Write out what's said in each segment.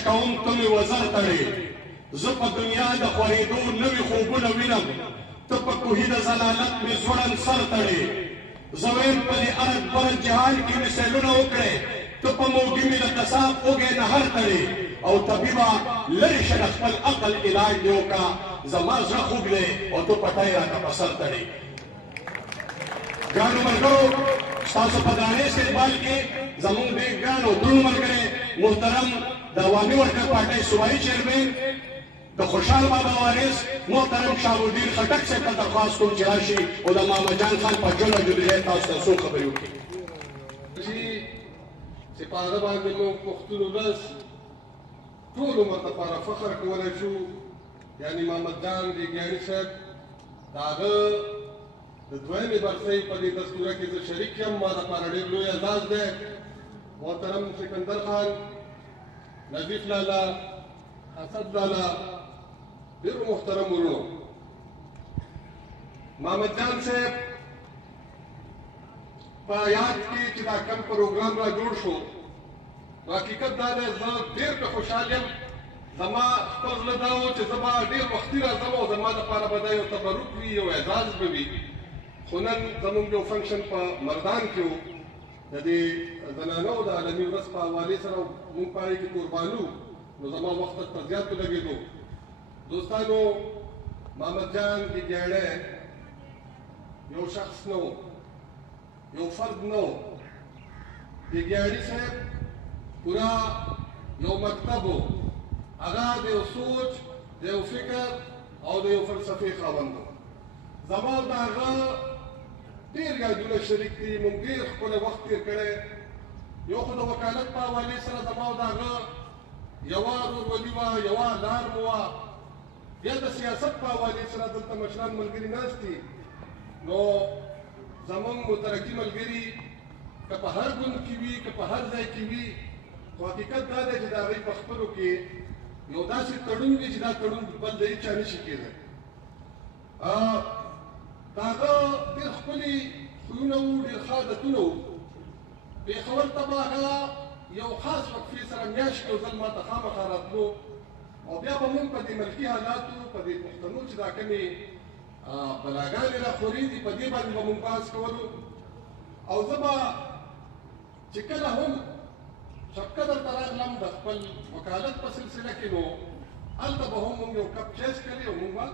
کچ کوم ته مې وزر تړې زه په دنیا د خورېدو نوي خوبونه وینم ته په کوهي د ضلالت مې ځوړن سر تړې زه وایم په دې ارګ برګ جهان کې مې سیلونه وکړې ته په موږي مې د قصاب اوږې نهر تړې او طبیبه لرې شه د خپل عقل علاج دې وکړه زما زړه خوږ دی او ته پټی راته په سر تړې ګرانو ملګرو ستاسو په درانه استقبال کې زموږ ډېر ګران او دروند ملګری محترم د عوامي ورکر پارټۍ صوبایي چیرمین د خوشحال بابا وارث محترم شهابالدین خټک صاحب ته درخواست کوم چې راشي او د محمد جان خان په جوړه جوړې تاسو ته څو خبرې وکړي چې په هغه باندې موږ پښتون ولس ټول عمر دپاره فخر کولی شو یعنې محمد جان دیګیاني صاحب د هغه د دویمې برخې په دې تذکره کې زه شریک یم ما دپاره ډېر لوی اعزاز دی محترم سکندر خان نظیف لالا اسد لالا ډېرو محترم ورونو محمد جان صاحب په یاد کې چې دا کم پروګرام را جوړ شو نو حقیقت دا دی زه ډېر پرې خوشحال یم زما خپل زړه دا و چې زه به ډېر وختي راځم او زما دپاره به دا یو تبرک وي یو اعزاز به وي خو نن زموږ یو فنکشن په مردان کې و د دې زنانو د عالمي ورځ په حوالې سره موږ په هغې کې قربانو نو زما وخت ته زیات ولګېدو دوستانو محمد جان دیګیاڼی یو شخص نه و یو فرد نه و دیګیاڼي صاحب پورا یو مکتب و هغه د یو سوچ د یو فکر او د یو فلسفې خاوند و زما د هغه ډېر یادونه شریک دي موږ ډېر ښکلی وخت تېر کړی یو خو د وکالت په حوالې سره زما د هغه یوه ورورولي وه یوه لار مو وه بیا د سیاست په حوالې سره دلته مشران ملګري ناست دي نو زموږ مترقي ملګري که په هر ګوند کې وي که په هر ځای کې وي خو حقیقت دا دی چې د هغوی په خپلو کې یو داسې تړون وي چې دا تړون بل د هېچا نشي کېدی د هغه ډېر ښکلي خویونه وو ډېر ښه عادتونه وو پېښور ته به هغه یو خاص وقفې سره میاشت یو ځل ما ته خامخا راتلو او بیا به مونږ په دې ملکي حالاتو په دې پښتنو چې دا کمې بلاګانې راخورې دي په دې باندې به مونږ بحث کولو او زه به چې کله هم شپقدر ته راغلم د خپل وکالت په سلسله کې نو هلته به هم مونږ یو کپ چای څښلې او مونږ به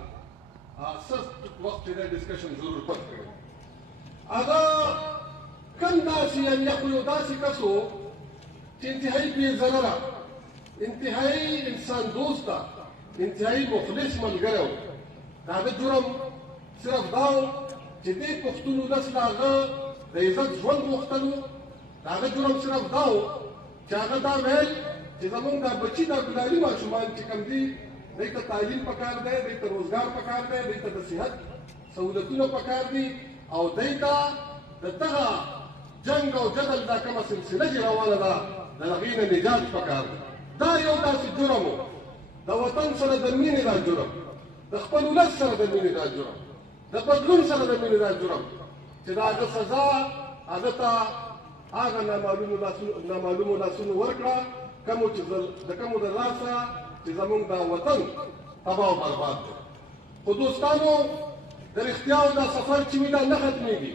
څه وخت چې دا ډسکشن ضرور پټ کړی هغه کم داسې یعنې خو یو داسې کس و چې انتهایي بې ضرره انتهایی انسان دوسته انتهایی مخلص ملګری و د هغه جرم صرف دا و چې دې پښتون ولس له هغه د عزت ژوند غوښتل و د هغه جرم صرف دا و چې هغه دا ویل چې زمونږ دا بچي دا ګلاري ماشومان چې کوم دي دوی ته تعلیم پکار دی دوی ته روزګار پکار دی دوی ته د صحت سهولتونه پکار دي او دوی ته د دغه جنګ او جدل دا کومه سلسله چې روانه ده د هغې نه نجات پکار دی دا یو داسې جرم و د وطن سره د مینې دا جرم د خپل ولس سره د مینې دا جرم د بدلون سره د مینې دا جرم چې د هغه سزا هغه ته هغه نامعلومو لاسونو ورکړه د کومو د لاسه چې زمونږ دا وطن تباه او برباد دی خو دوستانو د رښتیاو دا سفر چې وي دا نه ختمېږي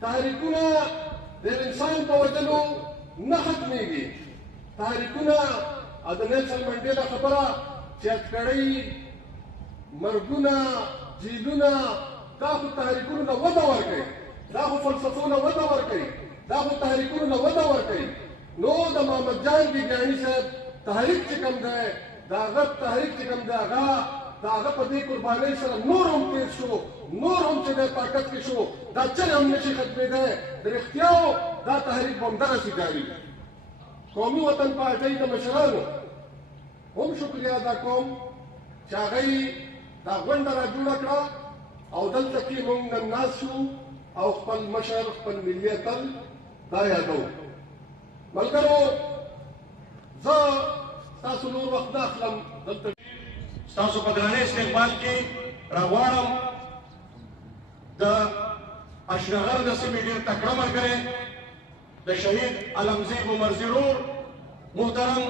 تحریکونه د انسان په وجلو نه ختمېږي تحریکونه د نیلسن منډیلا خبره چې اټکړۍ مرګونه جیلونه دا خو تحریکونو ته وده ورکوي دا خو فلسفو نه وده ورکوي دا خو تحریکونو نه وده ورکوي نو د محمد جان دیګیاڼي صاحب تحریک چې کوم دی د هغه تحریک چې کوم دی هغه د هغه په دې قربانۍ سره نور هم تېز شو نور هم چې دی طاقت کې شو دا چرې هم نشي ختمېدی د رښتیاو دا تحریک به همدغسې جاري وي قومي وطن پارټۍ د مشرانو هم شکریه ادا کوم چې هغوی دا غونډه را جوړه کړه او دلته کې موږ نن ناست شو او خپل مشر خپل ملي اتل دا یادو ملګرو زه ستاسو نور وخت نه اخلم دلته ستاسو په درانه استقبال کې راغواړم د اشرغر د سیمې ډېر تکړه ملګری د شهید علمزی عمر زیرور محترم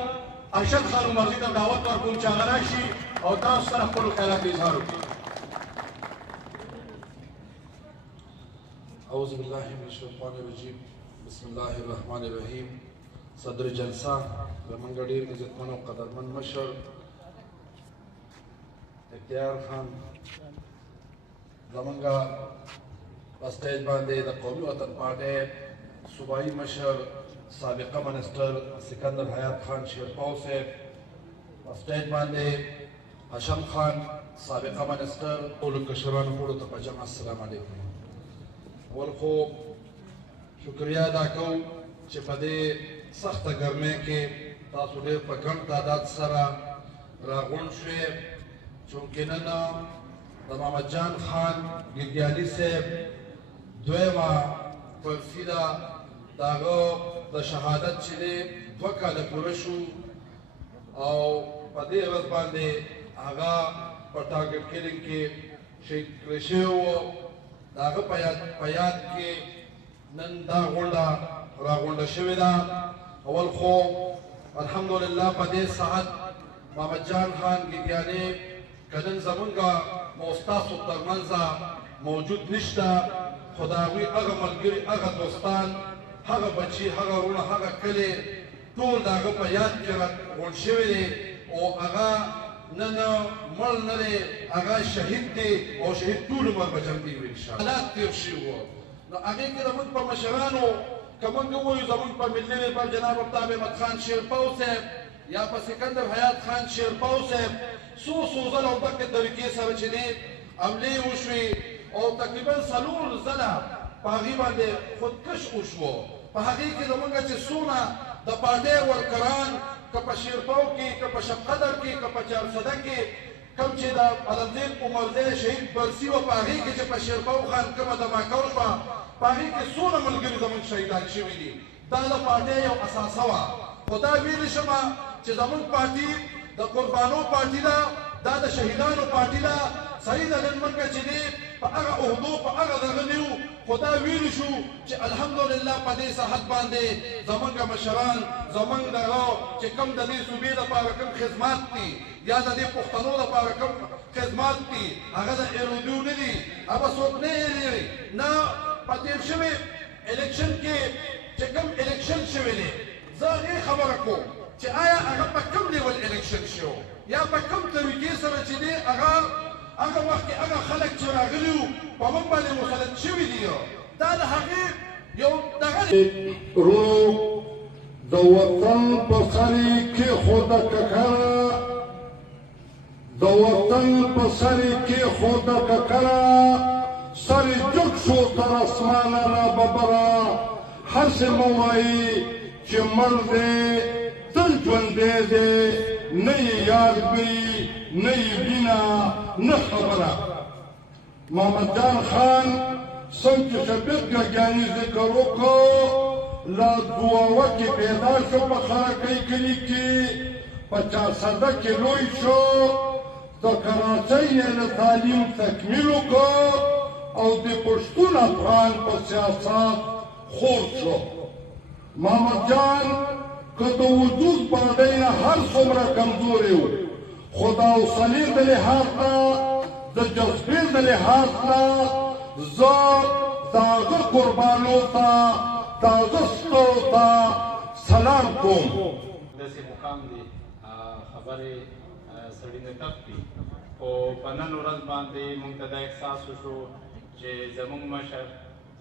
ارشد خان عمرزي ته دعوت ورکوم چې هغه راشي او تاسو سره خپلو خیالاتو اظهار وکړي. اعوذ باللہ من الشیطان الرجیم بسم اللہ الرحمن الرحیم. صدر جلسہ زمونږ ډېر عزتمن او قدرمن مشر اختیار خان، زمونږ په سټیج باندې د قومي وطن پارټۍ صوبایي مشر سابقه منسټر سکندر حیات خان شیرپاو صاحب، په سټیج باندې هشم خان سابقه منسټر، ټولو کشرانو ټولو ته په جمع السلام علیکم. اول خو شکریه ادا کوم چې په دې سخته ګرمۍ کې تاسو ډېر په ګڼ تعداد سره راغونډ شوې، چونکې نن د محمد جان خان ګرګیالي صاحب دویمه برسي ده، د هغه د شهادت چې دی 2 کاله پوره شو او په دې ورځ باندې هغه په ټارګټ کیلینګ کې شهید کړی شوی و. د هغه په یاد کې نن دا غونډه راغونډه شوې ده. اول خو الحمدلله په دې ساعت محمد جان خان ګرګیالي که نن زمونږ او ستاسو ترمنځ موجود نشته، خو د هغوی هغه ملګري، هغه دوستان، هغه بچي، هغه وروڼه، هغه کلي ټول د هغه په یاد کې راغونډ شوي دي او هغه نن مړ نه دی، هغه شهید دی او شهید ټول عمر به جنګ وي انشاءالله. حالات تېر شوي وو نو هغې کې زمونږ په مشرانو که موږ ووایو زمونږ په ملي لیبل جناب افتاب احمد خان شیرپاو صاحب یا په سکندر حیات خان شیرپاو صاحب څو ځله او دقې طریقې سره چې دی حملې وشوې او تقریبا 4 ځله په هغې باندې خودکش وشوه. په هغې کې زمونږ چې څونه د پارټۍ ورکران که په شیرپاو کې، که په شب قدر کې، که په چارسده کې کوم چې د علمزید عمرزی شهید برسي وه، په هغې کې چې په شیرپاو خان کومه دماکه وشوه، په هغې کې څونه ملګري زمونږ شهیدان شوي دي. دا د پارټۍ یو اساسه وه. خو دا ویلی شمه چې زمونږ پارټي د قربانو پارټي ده، دا د شهیدانو پارټي ده. صحیح ده نن موږ چې دی په هغه عهدو په هغه دغه نه یو، خو دا ویلو شو چې الحمدلله په دې ساحت باندې زمونږ مشران، زمونږ دغه چې کوم د دې صوبې دپاره کوم خدمات دي یا د دې پښتنو دپاره کوم خدمات دي، هغه د ایرودو نه دي، هغه څوک نه هېرېږي. نه په تېر شوي الیکشن کې چې کوم الیکشن شوی دی، زه هغې خبره کوم چې آیا هغه په کوم لیول الیکشن شو یا په کوم طریقې سره چې دی هغه وخت کې هغه خلک چې راغلي وو په موږ باندې مسلط شوي دي. دا د هغې یو دغه ورو د وطن په سر یې کېښوده ککره، د وطن په سر یې کېښوده ککره، سر یې جګ شو تر اسمانه راببره. هسې مه وایي چې مړ دی تل ژوندی دی، نه یې یاد وي نه یې وینه نه خبره. محمد جان خان څنګه چې شفیق ګرګیاني ذکر وکړو، له دوه کې پیدا شو په خرکۍ کلي کې، په چارسده کې لوی شو، د کراچۍ یې له تعلیم تکمیل وکړو او د پښتون افغان په سیاست خور شو. محمد جان که د وجود باندې نه هر څومره کمزوري و، خو د حوصلې د لحاظ نه، د جذبې د لحاظ نه زه د هغه قربانو ته، د هغه ستورو ته سلام کوم. داسې مقام دی خبرې سړي نه تښتي، خو په نن ورځ باندې موږ ته دا احساس وشو چې زموږ مشر،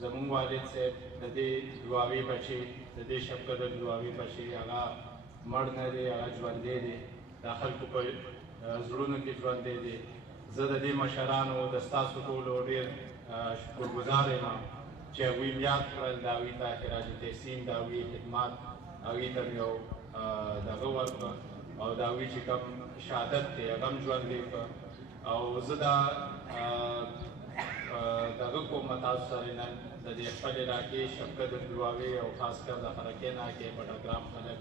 زموږ والد صاحب د دې دعاوي بچي، د دې شب قدر دعاوي بچي، هغه مړ نه دی، هغه ژوندی دی، د خلکو په زړونو کې ژوندی دی. زه د دې مشرانو د ستاسو ټولو ډېر شکرګزار یم چې هغوی مې یاد کړل، د هغوی ته خراج تحسین، د هغوی خدمات، هغوی ته مې یو دغه ورکړه او د هغوی چې کوم شهادت دی هغه هم ژوندی کړه. او زه دا دغه کوم تاسو سره نن د دې خپل علاقې شب قدر دعاوې او خاص کر د خرکې ناکې بټګرام خلک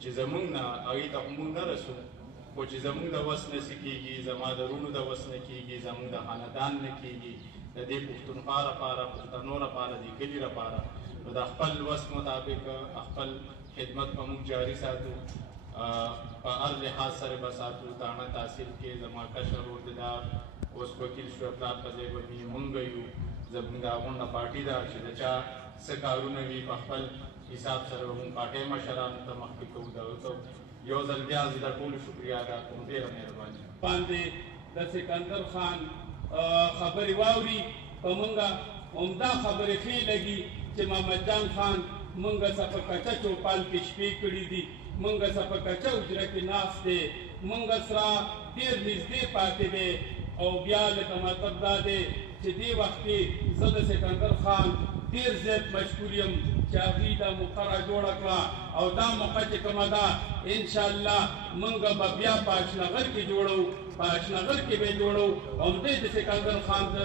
چې زمونږ نه هغې ته خو مونږ نه رسو، خو چې زمونږ د وس نه څه کېږي، زما د وروڼو د وس نه کېږي، زمونږ د خاندان نه کېږي، د دې پښتونخوا لپاره، پښتنو لپاره، د کلي لپاره، نو د خپل وس مطابق خپل خدمت به مونږ جاري ساتو. په هر لحاظ سره به ساتو دانه تحصیل کې زما کشر ورور دی دا اوس وکیل شو پلار په ځای به مونږ یو زموږ غونډه پارټي ده چې د چا څه کارونه وي په خپل حساب سره به مونږ پارټۍ مشرانو ته مخکې کوو دا یو ځل بیا زه د ټولو شکریا ادا کوم ډېره مهرباني باندې د سکندر خان خبرې واوري په مونږه عمده خبرې ښې لګي چې محمد جان خان مونږه څه په کچه چوپال کې شپې کړي دي مونږه څه په کچه حجره کې ناست دی مونږه سره ډېر نږدې پاتې دی او بیا لکه مطلب دا دی چې دې وخت کې زه د سکندر خان ډېر زیات مشکور یم چې هغوی دا موقع جوړه کړه او دا موقع چې کومه ده انشاءالله موږ به بیا په اشنغر کې جوړو په اشنغر کې به جوړو همدې د سکندر خان د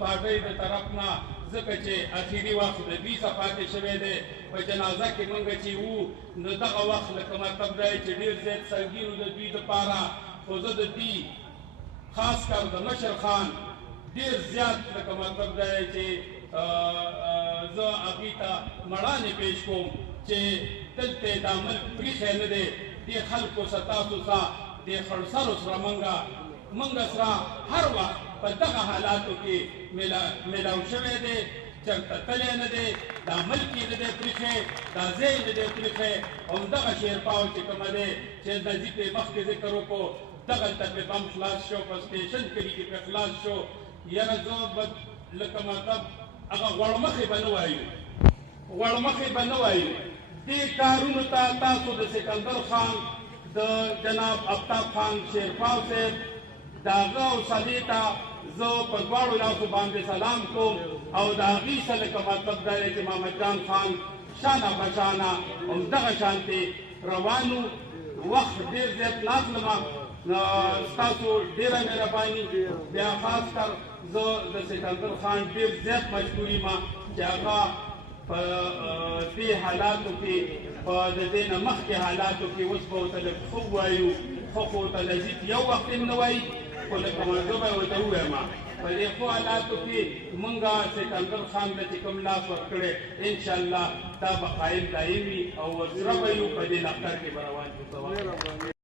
پارټۍ د طرف نه ځکه چې اخري وخت د دوی څخه پاتې شوی دی په جنازه کې موږ چې وو نو دغه وخت لکه مطلب دی چې ډېر زیات سنګین و د دوی دپاره خو زه د دوی خاص کر د مشر خان ډېر زیات لکه مطلب دی چې زه هغوی ته مړانې پیش کوم چې دلته دا ملک پرېښی نه دی دې خلکو سه تاسو سه دې خړسرو سره موږ سره هر وخت په دغه حالاتو کې میلاو شوی دی چېرته تلی نه دی دا ملک یې نه دی پرېښی دا ځای نه دی پرېښی همدغه شیرپاو چې کومه دی چې نظیب یې مخکې ذکر وکړو دغلته پرې بم خلاص شو په سټیشن کلي کې پرې خلاص شو یاره زه به لکه مطلب هغه غوړمخې به نه وایو غوړمخې به نه وایو دې کارونو ته تاسو د سکندر خان د جناب آفتاب خان شیرپاو صاحب د هغه حوصلې ته زه په دواړو لاسو باندې سلام کوم او د هغوی سره لکه مطلب دا دی چې محمد جان خان شانه بشانه همدغه شانتې روانو وخت ډېر زیات ناخلمه ستاسو ډېره مهرباني بیا خاص کر زه د سکندر خان ډېر زیات مشکور یم چې هغه په دې حالاتو کې په د دې نه مخکې حالاتو کې اوس به ورته لږ ښه ووایو خو خو ورته لذیذ یو وخت هم نه وایي خو لکه زه به ورته ووایم په دې ښو حالاتو کې مونږ سکندر خان ته چې کوم لاس ورکړی انشاءالله دا به قایم دایمي او ورسره به یو په دې لښکر کې به روان شو